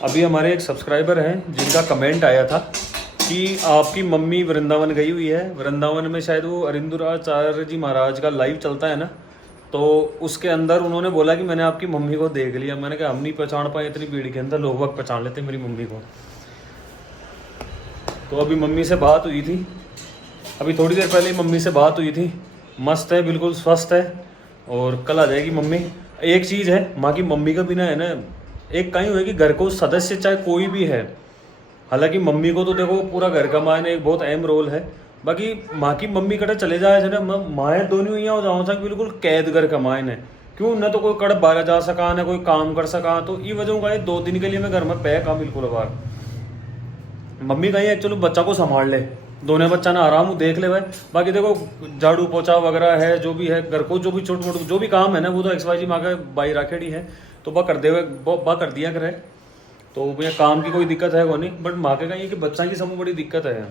अभी हमारे एक सब्सक्राइबर हैं जिनका कमेंट आया था कि आपकी मम्मी वृंदावन गई हुई है। वृंदावन में शायद वो अरिंदुराचार्य जी महाराज का लाइव चलता है ना, तो उसके अंदर उन्होंने बोला कि मैंने आपकी मम्मी को देख लिया। मैंने कहा हम नहीं पहचान पाए, इतनी भीड़ के अंदर लोग वक्त पहचान लेते मेरी मम्मी को। तो अभी मम्मी से बात हुई थी, अभी थोड़ी देर पहले मम्मी से बात हुई थी। मस्त है, बिल्कुल स्वस्थ है और कल आ जाएगी मम्मी। एक चीज़ है, माँ की मम्मी का बिना है ना, एक कहीं हुआ कि घर को सदस्य चाहे कोई भी है, हालांकि मम्मी को तो देखो पूरा घर का मायने एक बहुत अहम रोल है, बाकी माँ की मम्मी कटे चले जाए ना, माएँ दोनों हुई हो जाओ सक बिल्कुल कैद घर का मायने क्यों न तो कोई कड़ बाहर जा सका न कोई काम कर सका। तो ये वजह का 2 दिन के लिए मैं घर में पैक हाँ बिल्कुल। बार मम्मी कहीं चलो बच्चा को संभाल ले, दोनों बच्चा ना आराम देख ले भाई। बाकी देखो झाड़ू पोछा वगैरह है, जो भी है घर को जो भी छोटे मोटे जो भी काम है ना, वो तो XYZ माँ का बाई राखेड़ी है तो बा कर दे बा कर दिया करे। तो भैया काम की कोई दिक्कत है वो नहीं, बट माँ के कहीं कि बच्चा की सब बड़ी दिक्कत है।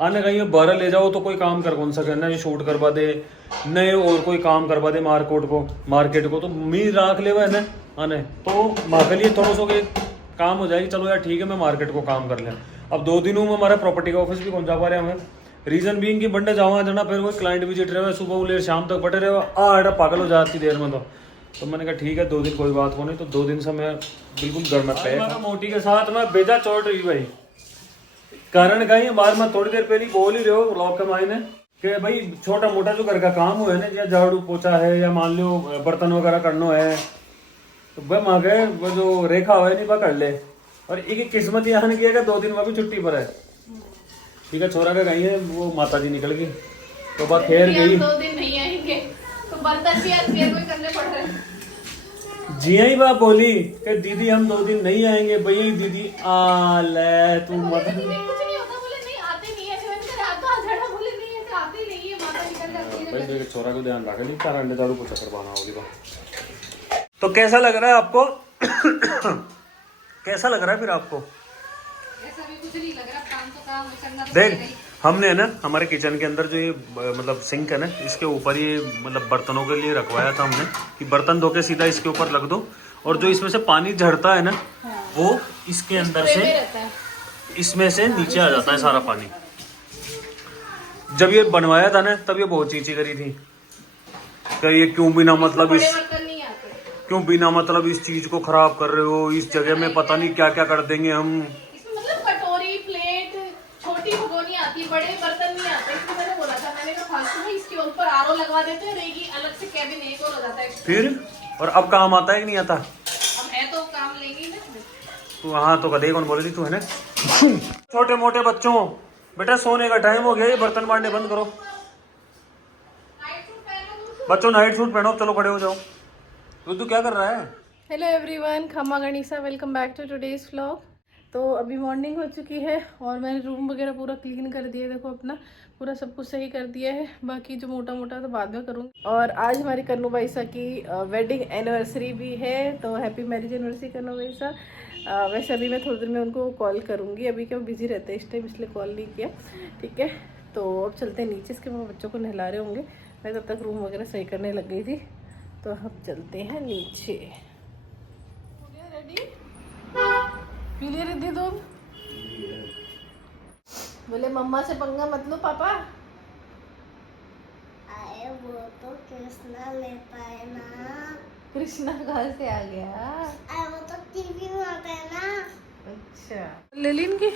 आने कहीं बाहर ले जाओ तो कोई काम कर कौन सके ना, ये शूट करवा दे नए और कोई काम करवा दे मार्केट को तो मी राख ले वह आने तो माँ के लिए थोड़ा सा काम हो जाएगी। चलो यार ठीक है, मैं मार्केट को काम कर लें। अब 2 दिनों में हमारा प्रॉपर्टी का ऑफिस भी कौन जा पा रहे हैं हमें, रीजन बीइंग कि बंडे जावा जाना फिर कोई क्लाइंट विजिट रहे, सुबह उले शाम तक बटे रहे आड़ा पागल हो जाती देर में। तो मैंने कहा ठीक है 2 दिन कोई बात हो नहीं। तो 2 दिन से मैं बिल्कुल घर में पैक मोटी के साथ मैं बेजा चोट रही भाई। कारण कहीं बार मैं थोड़ी देर पहले बोल ही रहे हो ब्लॉग के मायने कि भाई छोटा मोटा जो घर का काम हुआ है ना, या झाड़ू पोछा है या मान लो बर्तन वगैरह करना है, तो वह माँ गए वो जो रेखा हुआ है नहीं वह कर ले। और एक किस्मत यहाँ नहीं किया 2 दिन में भी छुट्टी पर है। ठीक है छोरा का गई है वो माता जी निकल गई तो बस खैर गई। 2 दिन नहीं आएंगे तो बर्तन भी आज कोई करने पड़ रहे हैं। जी ही बात बोली कि दीदी हम 2 दिन नहीं आएंगे। भैया दीदी आ ले तू मत कुछ नहीं होता, बोले नहीं आते नहीं है, मैंने कहा रात को झड़ा बोले नहीं है तो आते नहीं है, माता निकल जाती है। भाई देख छोरा को ध्यान रखा नहीं तारा अंडे दारू पोछा करवाना होगी। तो कैसा लग रहा है आपको कैसा लग रहा है फिर आपको? ऐसा भी कुछ नहीं लग रहा, काम तो काम करना तो देख हमने है ना हमारे किचन के अंदर जो ये मतलब सिंक है ना, इसके ऊपर ये मतलब बर्तनों के लिए रखवाया था हमने कि बर्तन धो के सीधा इसके ऊपर रख दो और जो इसमें से पानी झड़ता है ना वो इसके अंदर से इसमें से नीचे आ जाता है सारा पानी। जब ये बनवाया था ना तब ये बहुत चींची करी थी कि ये क्यों बिना मतलब इस चीज को खराब कर रहे हो, इस जगह में पता नहीं क्या क्या कर देंगे हम। बड़े बर्तन नहीं आते, इसलिए मैंने बोला था, मैंने कहा फालतू में इसके ऊपर आरओ लगवा देते हैं, रहेगी अलग से कैबिन एक और हो जाता है फिर। और अब काम आता है कि नहीं आता? अब है तो काम लेंगे ना तू। हाँ तो कदे कौन बोल रही तू है ना। छोटे मोटे बच्चों बेटा सोने का टाइम हो गया, ये बर्तन बांटने बंद करो। बच्चों नाइट सूट पहनो, चलो खड़े हो जाओ। तू क्या कर रहा है? हेलो एवरीवन, खम्मा गणिसा, welcome back to today's vlog. तो अभी मॉर्निंग हो चुकी है और मैंने रूम वगैरह पूरा क्लीन कर दिया है। देखो अपना पूरा सब कुछ सही कर दिया है, बाकी जो मोटा मोटा तो बाद में करूँगी। और आज हमारी कन्नू भाईसा की वेडिंग एनिवर्सरी भी है, तो हैप्पी मैरिज एनिवर्सरी कन्नू भाईसा। वैसे अभी मैं थोड़ी देर में उनको कॉल करूँगी, अभी क्या बिजी रहते हैं इस टाइम, इसलिए कॉल नहीं किया। ठीक है तो अब चलते हैं नीचे, इसके बाद बच्चों को नहला रहे होंगे, मैं तब तक रूम वगैरह सही करने लग गई थी। तो हम चलते हैं नीचे। रेडी पी लिए रिद्धि दूध? बोले मम्मा से पंगा मत लो पापा। आए वो तो कृष्णा ले पाए ना। कृष्णा कहाँ से आ गया? आए वो तो टीवी में आता है ना। अच्छा ले ली इनकी,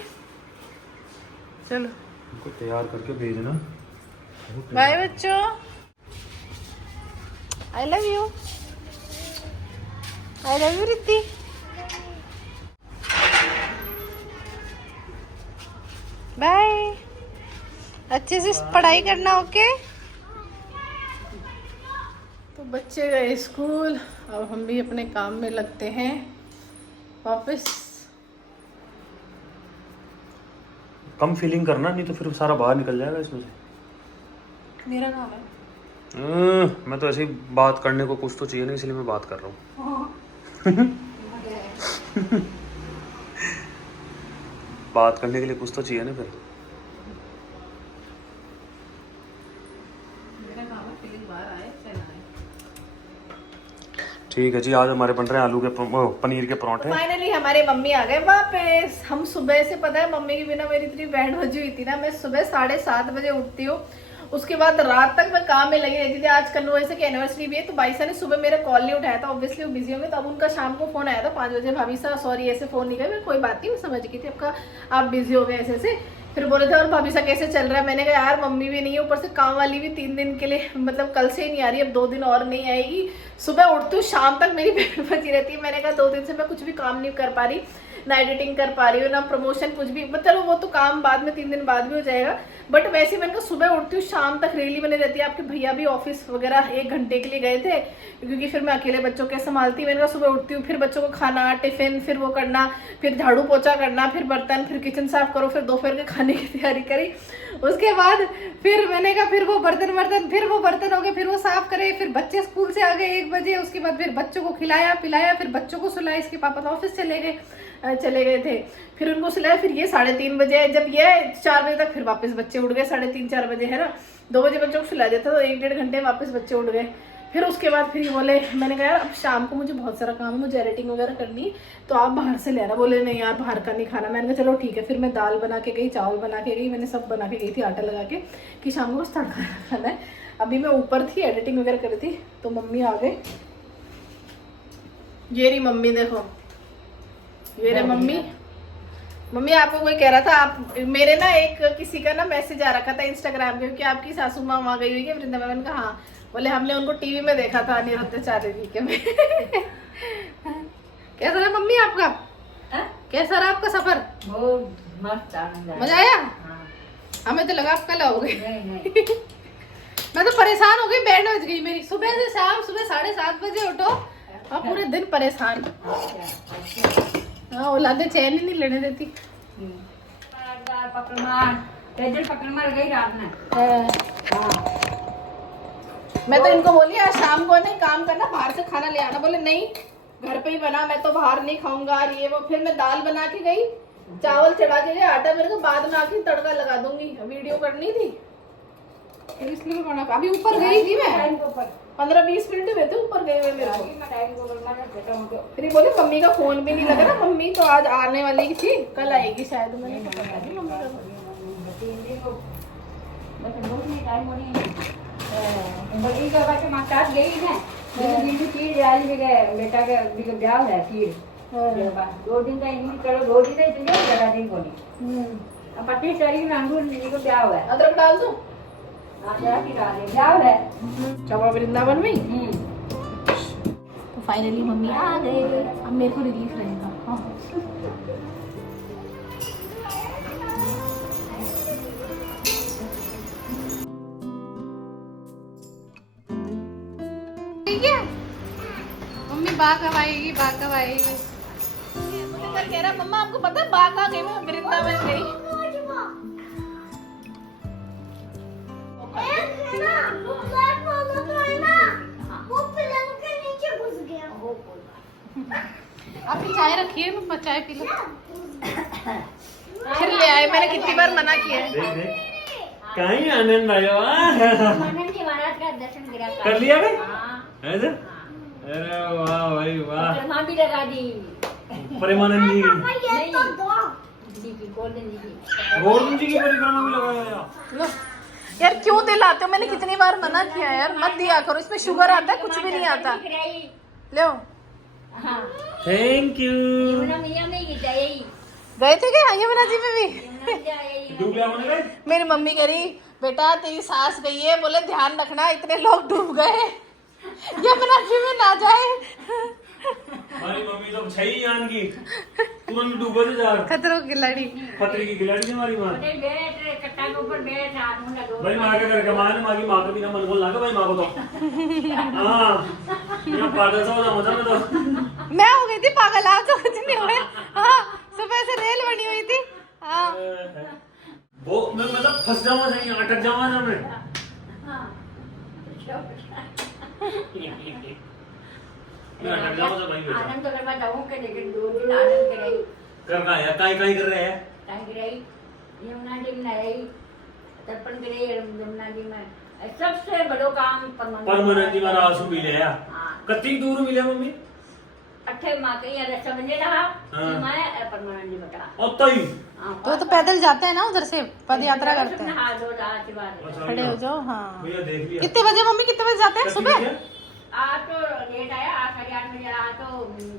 चलो इनको तैयार करके भेजना। बाय बच्चों, I love you, I love you Riddhi. Bye, अच्छे से पढ़ाई करना, ओके। तो बच्चे गए स्कूल, अब हम भी अपने काम में लगते हैं वापस। कम फीलिंग करना, नहीं तो फिर सारा बाहर निकल जाएगा इसमें से। मेरा काम है। मैं तो ऐसे ही बात करने को कुछ तो चाहिए नहीं, इसलिए मैं बात कर रहा हूँ। बात करने के लिए कुछ तो चाहिए ना फिर। मेरा काम है फीलिंग बाहर आए चला आए। ठीक है जी, आज हमारे बन रहे हैं आलू के पनीर के पराठे। फाइनली हमारे मम्मी आ गए वापस। हम सुबह से, पता है मम्मी के बिना मेरी इतनी बैंड बजी हुई थी ना, मैं सुबह 7:30 बजे उठती हूँ, उसके बाद रात तक मैं काम में लगी रहती थी। आज कल वैसे की एनिवर्सरी भी है, तो बाईसा ने सुबह मेरा कॉल नहीं उठाया था, ऑब्वियसली वो बिजी होंगे। तो अब उनका शाम को फोन आया था 5 बजे, भाभी सा सॉरी ऐसे फोन नहीं गए, कोई बात नहीं, मैं समझ गई थी आपका, आप बिजी हो गए ऐसे से। फिर बोले थे और भाभी सा कैसे चल रहा है, मैंने कहा यार मम्मी भी नहीं है, ऊपर से काम वाली भी 3 दिन के लिए, मतलब कल से ही नहीं आ रही, अब 2 दिन और नहीं आएगी। सुबह उठती हूँ शाम तक मेरी पेट बची रहती है। मैंने कहा 2 दिन से मैं कुछ भी काम नहीं कर पा रही, ना एडिटिंग कर पा रही हूँ, ना प्रमोशन, कुछ भी, मतलब वो तो काम बाद में 3 दिन बाद भी हो जाएगा, बट वैसे मैंने कहा सुबह उठती हूँ शाम तक रेली बने रहती है। आपके भैया भी ऑफिस वगैरह 1 घंटे के लिए गए थे, क्योंकि फिर मैं अकेले बच्चों के संभालती। मैंने कहा सुबह उठती हूँ, फिर बच्चों को खाना, टिफिन, फिर वो करना, फिर झाड़ू पोछा करना, फिर बर्तन, फिर किचन साफ करो, फिर दोपहर के खाने की तैयारी करी। उसके बाद फिर मैंने कहा फिर वो बर्तन हो गए, फिर वो साफ करे, फिर बच्चे स्कूल से आ गए 1 बजे, उसके बाद फिर बच्चों को खिलाया पिलाया, फिर बच्चों को सुलाया, इसके पापा तो ऑफिस चले गए थे, फिर उनको सुलाया, फिर ये 3:30 बजे, जब ये 4 बजे तक फिर वापस बच्चे उठ गए, 3:30-4 बजे है ना, 2 बजे बच्चों को सुला दिया था, तो 1-1.5 घंटे वापस बच्चे उठ गए। फिर उसके बाद फिर ये बोले, मैंने कहा यार अब शाम को मुझे बहुत सारा काम है, मुझे एडिटिंग वगैरह करनी है, तो आप बाहर से ले आना। बोले नहीं यार बाहर का नहीं खाना। मैंने कहा चलो ठीक है। फिर मैं दाल बना के गई, चावल बना के गई, मैंने सब बना के गई थी आटा लगा के, कि शाम को बस तड़का खाना है। अभी मैं ऊपर थी, एडिटिंग वगैरह कर रही थी, तो मम्मी आ गई। ये रही मम्मी, देखो ये रही मम्मी। मम्मी आपको कोई कह रहा था, आप मेरे ना एक किसी का ना मैसेज आ रखा था इंस्टाग्राम पे कि आपकी सासू माँ वहाँ गई हुई है वृंदावन। मैंने कहा हाँ। बोले हमने उनको टीवी में देखा था अनिरुद्धाचार्य जी के में। कैसा रहा मम्मी आपका? कैसा रहा आपका सफर? मस्त मजा आया? हमें तो लगा आप कल आओगे। मैं तो परेशान हो गई, बैंड बज गई मेरी सुबह से शाम। सुबह 7:30 बजे उठो और पूरे दिन परेशान। हाँ औलादे चैन ही नहीं लेने देती। पकड़ मार गई रात में। मैं तो इनको बोली आज शाम को नहीं काम करना, बाहर से खाना ले आना। बोले नहीं घर पे ही बना, मैं तो बाहर नहीं खाऊंगा ये वो। फिर मैं दाल बना के गई, चावल चढ़ा के गई, आटा मेरे को बाद में आके तड़का लगा दूंगी, वीडियो करनी थी इसलिए बना। अभी ऊपर गई थी मैं, 15-20 मिनट हुए थे ऊपर गए हुए मेरे को। फिर बोले मम्मी का फोन भी नहीं लगा ना, मम्मी तो आज आने वाली थी, कल आएगी शायद। मैंने तो पता नहीं मम्मी बेटा के ब्याह है फिर 2 दिन का करो, 2 दिन जगह दिन बोली 25 तारीख में अंगूर को ब्याह हुआ है। अदरक डाल दो, ब्याह है चवा वृंदावन में। तो फाइनली मम्मी आ गए, अब मेरे को रिलीफ रहेगा। हाँ ठीक है मम्मी, बा कब आएगी, बा कब आएगी? मुझे कल कह रहा मम्मा आपको पता है बा कहाँ गई? मैं वृंदावन गई। आपकी चाय रखी है, मैं चाय पी लो। फिर ले आए, मैंने कितनी बार मना किया है। देख देख कहीं आनंद आया कर लिया भाई ऐसे। अरे वाह भाई वाह, भी लगा दी प्रेमानंद जी गोल्डन जी की परिक्रमा भी लगाया। लो यार क्यों दिलाते हो? मैंने कितनी बार मना किया यार, मत दिया करो, इसमें शुगर आता है, कुछ भी नहीं आता। लो थैंक यू। गए थे क्या यमुना जी में भी? डूब गया होने गए। मेरी मम्मी कह रही बेटा तेरी सास गई है, बोले ध्यान रखना इतने लोग डूब गए, यमुना जी में ना जाए। हमारी मम्मी तो छही जान की तुरंत डूबे से जा खतरों की लड़ी, खतरे की खिलाड़ी थी हमारी माँ। कट्टा के ऊपर बैठ भाई माँ के करके माँ की माँ का बिना मन खोल ना भाई माँ को तो हाँ पागल सा हो जाऊँ मैं तो। मैं हो गई थी पागल, आप तो कुछ नहीं हुए। हाँ सुबह से रेल बनी हुई थी। हाँ वो मैं मतलब फंस जाऊंगा नहीं, अटक जाऊंगा ना मैं। मैं अटक जाऊंगा भाई बेटा। आनंद तो करवा जाऊं के लेकिन 2 दिन आनंद करे कर रहा है काई कर रहे हैं काई रही यमुना जी में आई तर्पण करे यमुना जी में सबसे बड़ो काम परमानंद जी महाराज आंसू पी ले यार। कत्ती दूर मिले मम्मी अठे माँ के यहाँ समझे ना हाँ। मैं परमानेंट बता और तई तो पैदल जाते हैं ना उधर से, पद यात्रा करते हैं। हाँ 2 रात के बाद खड़े हो जाओ। हाँ भैया देख लिया कितने बजे मम्मी, कितने बजे जाते हैं सुबह? आज तो लेट आया, 8-8:30 बजे आया तो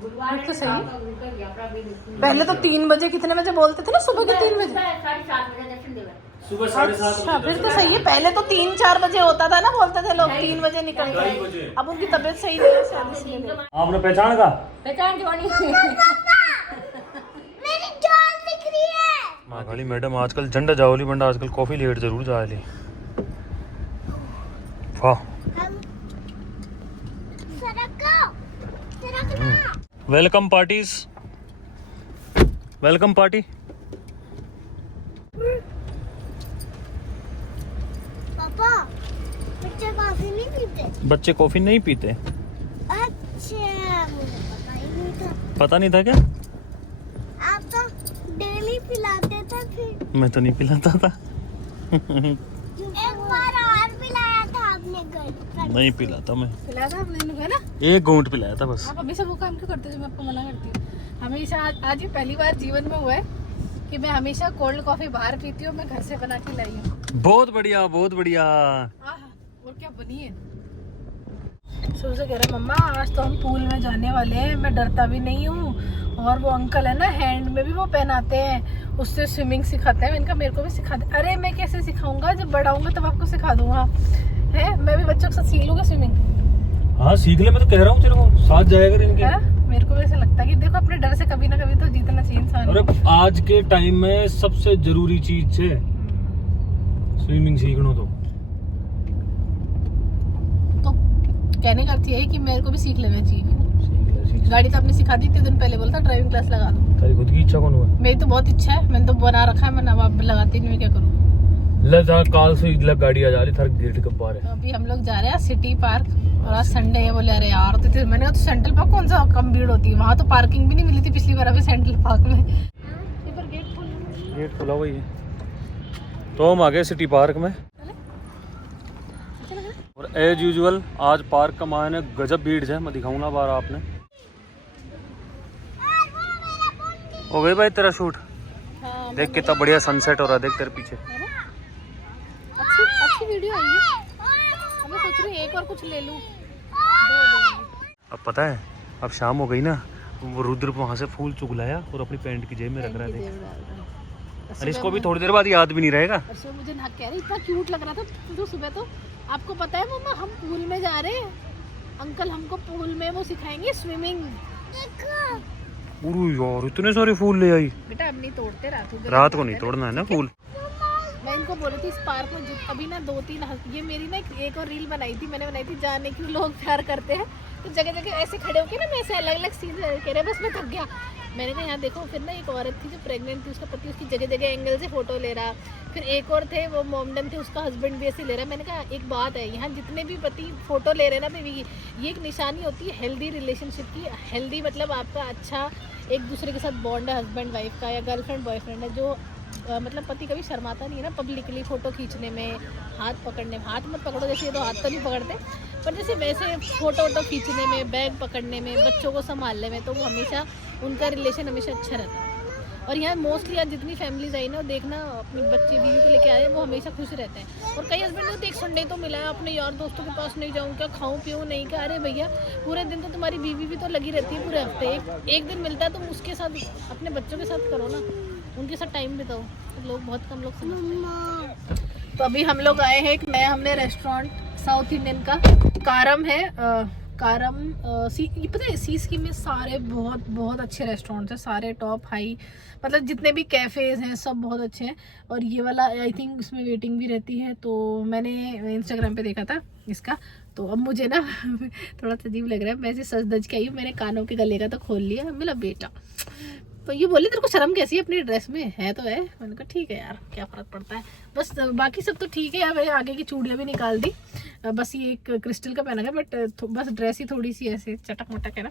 गुरुवार तो सही। निकल गया अपना भी पहले तो 3 बजे, कितने बजे बोलते थे ना सुबह के 3 बजे? 7:30 बजे दर्शन देवे। सुबह 7:30 अच्छा फिर तो सही है। पहले तो 3-4 बजे होता था ना, बोलते थे लोग 3 बजे निकल 2:30 गए। बजे। अब उनकी तबीयत सही नहीं है शायद इसलिए। आपने पहचान का पहचान जोनी मेरी डॉल दिख रही है। माघाली मैडम आजकल झंडा जावली बंडा आजकल कॉफी लेट जरूर जा ली। वाह हम सरकना वेलकम पार्टीज, वेलकम पार्टी। पापा बच्चे कॉफी नहीं पीते। बच्चे कॉफी नहीं पीते, अच्छा मुझे पता ही नहीं था। पता नहीं था क्या? आप तो डेली पिलाते थे। फिर मैं तो नहीं पिलाता था। एक बार और पिलाया था आपने घर। नहीं पिलाता मैं, पिलाया था आपने इनको, है ना? एक घूंट पिलाया था बस। आप अभी से वो काम क्यों करते हो जो मैं आपको मना करती हूँ? हमेशा आज ही पहली बार जीवन में हुआ है कि मैं हमेशा कोल्ड कॉफी बाहर पीती हूँ, मैं घर से बना के लाई हूँ। बहुत बढ़िया, बहुत बढ़िया। और क्या बनी है। सुबह से कह रहे मम्मा आज तो हम पूल में जाने वाले हैं, मैं डरता भी नहीं हूँ। और वो अंकल है ना, हैंड में भी वो पहनाते हैं, उससे स्विमिंग सिखाते हैं। इनका मेरे को भी सिखाते। अरे मैं कैसे सिखाऊंगा, जब बड़ा होऊंगा तब आपको सिखा दूंगा। है मैं भी बच्चों के साथ सीख लूंगा स्विमिंग। हाँ सीख ले, मैं तो कह रहा हूँ तेरे को साथ जाएगा इनके। है मेरे को भी ऐसा लगता है कि देखो अपने डर से कभी ना कभी तो जीतना चाहिए इंसान। अरे आज के टाइम में सबसे जरूरी चीज है स्विमिंग सीखना। तो कहने का अर्थ ये है कि मेरे को भी सीख लेना चाहिए। गाड़ी तो आपने सिखा दी, 3 दिन पहले बोला था ड्राइविंग क्लास लगा दो। तेरी खुद की इच्छा कौन हुआ? मेरी तो बहुत इच्छा है, मैंने तो बना रखा है, मैं नवाब लगाती नहीं, मैं क्या करूँ। ले काल से लग गाड़ी आ जा रही थार गेट के बाहर है। अभी हम लोग जा रहे हैं सिटी पार्क और आज संडे है। बोले अरे यार तो मैंने कहा तो सेंट्रल पार्क कौन सा कम भीड़ होती है, वहाँ तो पार्किंग भी नहीं मिली थी पिछली बार अभी सेंट्रल पार्क में। गेट खुला हुआ ही है। तो हम आ गए सिटी पार्क में और एज यूजुअल आज पार्क का मायने गजब भीड़ है। मैं दिखाऊंगा बार आपने। हो गई भाई तेरा शूट? हाँ, देख कितना बढ़िया सनसेट हो रहा है, देख तेरे पीछे। अच्छी वीडियो आई है। मैं सोच रही हूँ एक और कुछ ले लूँ। अब पता है अब शाम हो गई ना, वो रुद्र वहाँ से फूल चुग लाया और अपनी पैंट की जेब में रख रहा है। देख अरे इसको भी थोड़ी देर बाद याद भी नहीं रहेगा। परसों मुझे ना कह रही इतना क्यूट लग रहा था तो सुबह। तो आपको पता है मम्मा हम पूल में जा रहे हैं, अंकल हमको पूल में वो सिखाएंगे स्विमिंग। यार इतने सारे फूल ले आई। बेटा अब नहीं तोड़ते, रात को नहीं तोड़ना है ना फूल। मैं इनको बोली थी इस पार्क में अभी ना 2-3 ये मेरी ना एक और रील बनाई थी, मैंने बनाई थी जाने क्यों लोग प्यार करते हैं। तो जगह जगह ऐसे खड़े होके ना मैं ऐसे अलग अलग सीन कह रहे बस मैं थक गया। मैंने कहा यहाँ देखो। फिर ना एक औरत थी जो प्रेग्नेंट थी, उसका पति उसकी जगह जगह एंगल से फोटो ले रहा। फिर एक और थे वो मोमडन थे, उसका हस्बैंड भी ऐसे ले रहा है। मैंने कहा एक बात है, यहाँ जितने भी पति फोटो ले रहे हैं ना बेबी की, ये एक निशानी होती है हेल्दी रिलेशनशिप की। हेल्दी मतलब आपका अच्छा एक दूसरे के साथ बॉन्ड है हस्बैंड वाइफ का या गर्लफ्रेंड बॉयफ्रेंड है। जो मतलब पति कभी शर्माता नहीं है ना पब्लिकली फ़ोटो खींचने में, हाथ पकड़ने में। हाथ मत पकड़ो, जैसे ये तो हाथ तो नहीं पकड़ते, पर जैसे वैसे फ़ोटो वोटो खींचने में, बैग पकड़ने में, बच्चों को संभालने में, तो वो हमेशा उनका रिलेशन हमेशा अच्छा रहता है। और यहाँ मोस्टली आज जितनी फैमिलीज आई ना, देखना अपने बच्चे बीवी को लेके आए, वो हमेशा खुश रहते हैं। और कई हस्बैंड को तो एक संडे तो मिला है, अपने यार दोस्तों के पास नहीं जाऊँ क्या, खाऊं पीऊँ नहीं क्या। अरे भैया पूरे दिन तो तुम्हारी बीवी भी तो लगी रहती है, पूरे हफ्ते एक दिन मिलता है, तुम उसके साथ अपने बच्चों के साथ करो ना, उनके साथ टाइम बिताओ। तो लोग बहुत कम लोग समझते हैं। तो अभी हम लोग आए हैं एक नया हमने रेस्टोरेंट साउथ इंडियन का, कारम है। कारम पता है सी स्कीम में सारे बहुत बहुत अच्छे रेस्टोरेंट्स हैं, सारे टॉप हाई, मतलब जितने भी कैफ़ेज़ हैं सब बहुत अच्छे हैं। और ये वाला आई थिंक इसमें वेटिंग भी रहती है। तो मैंने इंस्टाग्राम पे देखा था इसका, तो अब मुझे ना थोड़ा सा अजीब लग रहा है। मैं ऐसे सज धज के आई हूँ, मैंने कानों के गले का तो खोल लिया। मेरा बेटा तो ये बोले तेरे को शर्म कैसी है अपनी ड्रेस में, है तो है। मैंने कहा ठीक है यार क्या फ़र्क पड़ता है, बस बाकी सब तो ठीक है यार। मैंने आगे की चूड़ियाँ भी निकाल दी, बस ये एक क्रिस्टल का पहना है, बट बस ड्रेस ही थोड़ी सी ऐसे चटक मटक है ना,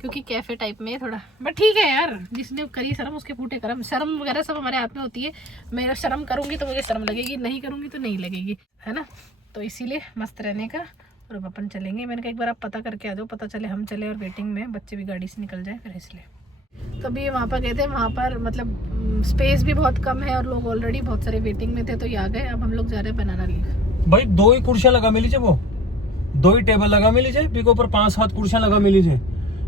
क्योंकि कैफ़े टाइप में है थोड़ा। बट ठीक है यार, जिसने करी शर्म उसके फूटे करम। शर्म वगैरह सब हमारे हाथ में होती है। मैं शर्म करूँगी तो मुझे शर्म लगेगी, नहीं करूँगी तो नहीं लगेगी, है ना। तो इसीलिए मस्त रहने का और अब अपन चलेंगे। मैंने कहा एक बार आप पता करके आ जाओ, पता चले हम चले और वेटिंग में बच्चे भी गाड़ी से निकल जाए, फिर इसलिए। तो अभी वहाँ पर गए थे, वहाँ पर मतलब स्पेस भी बहुत कम है और लोग ऑलरेडी बहुत सारे वेटिंग में थे, तो ये आ गए। अब हम लोग जा रहे हैं बनाना लीफ। भाई 2 ही कुर्सियां लगा मिली वो, 2 ही टेबल लगा मिली छे, पीको पर 5-7 कुर्सियां लगा मिली छे।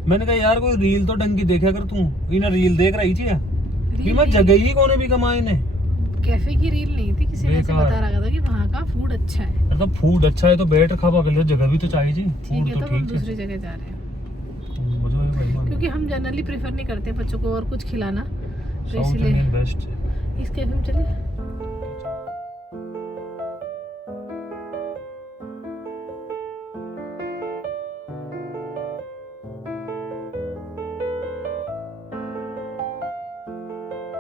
मैंने कहा यार कोई रील तो ढंग की देखा कर तू, इन्हें रील देख रही थी मैं जगह ही कोने भी कमाए ने। कैफे की रील नहीं थी, किसी ने ऐसे बता रहा था कि वहाँ का फूड अच्छा है। तो फूड अच्छा है तो बैठ खावा के लिए जगह भी तो चाहिए जी। ठीक है, तो हम दूसरी जगह जा रहे हैं क्योंकि हम जनरली प्रेफर नहीं करते बच्चों को और कुछ खिलाना, तो इसलिए बेस्ट है। इस कैफे में चले।